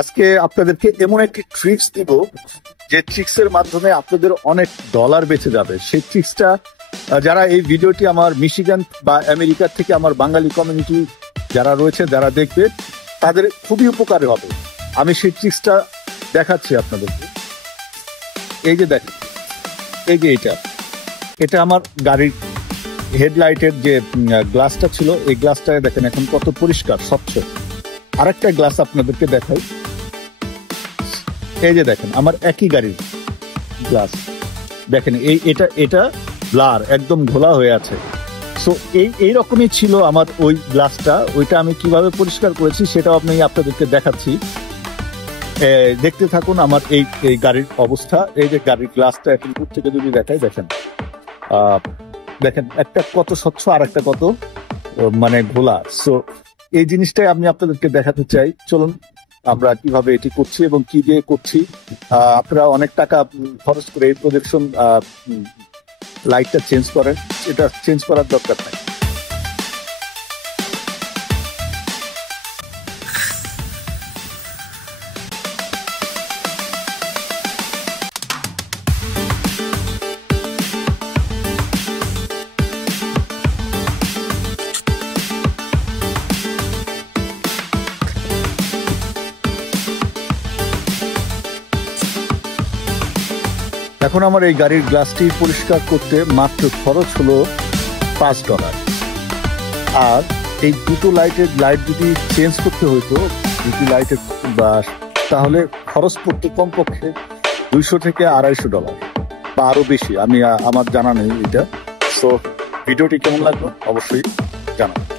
আজকে আপনাদেরকে এমন একটি ট্রিক্স দিব যে ট্রিক্সের মাধ্যমে আপনাদের অনেক ডলার বেঁচে যাবে। সেই ট্রিক্সটা যারা এই ভিডিওটি আমার মিশিগান বা আমেরিকা থেকে আমার বাঙালি কমিউনিটি যারা রয়েছে যারা দেখবে তাদের খুবই উপকারে হবে। আমি সেই ট্রিক্সটা দেখাচ্ছি আপনাদেরকে। এই যে দেখেন, এই যে এটা আমার গাড়ির হেডলাইটের যে গ্লাসটা ছিল, এই গ্লাসটা দেখেন এখন কত পরিষ্কার স্বচ্ছ। আরেকটা গ্লাস আপনাদেরকে দেখাই। এই যে দেখেন আমার একই গাড়ির গ্লাস, দেখেন এটা ব্লার একদম ঘোলা হয়ে আছে। সো এই রকমই ছিল আমার ওই গ্লাসটা। ওইটা আমি কিভাবে পরিষ্কার করেছি সেটাও আপনাদেরকে দেখাচ্ছি। দেখতে থাকুন আমার এই গাড়ির অবস্থা। এই যে গাড়ির গ্লাসটা এখন দূর থেকে যদি দেখাই, দেখেন একটা কত স্বচ্ছ আর একটা কত মানে ঘোলা। সো এই জিনিসটাই আমি আপনাদেরকে দেখাতে চাই। চলুন আমরা কিভাবে এটি করছি এবং কি দিয়ে করছি। আপনারা অনেক টাকা খরচ করে এই প্রজেকশন লাইটটা চেঞ্জ করেন, এটা চেঞ্জ করার দরকার নাই। এখন আমার এই গাড়ির গ্লাসটি পরিষ্কার করতে মাত্র খরচ হলো $5। আর এই দুটো লাইট যদি চেঞ্জ করতে হইতো, দুটি লাইটের তাহলে খরচ পড়তো কমপক্ষে $200 থেকে $250 বা আরো বেশি। আমার জানা নেই এটা। সো ভিডিওটি কেমন লাগলো অবশ্যই জানাবেন।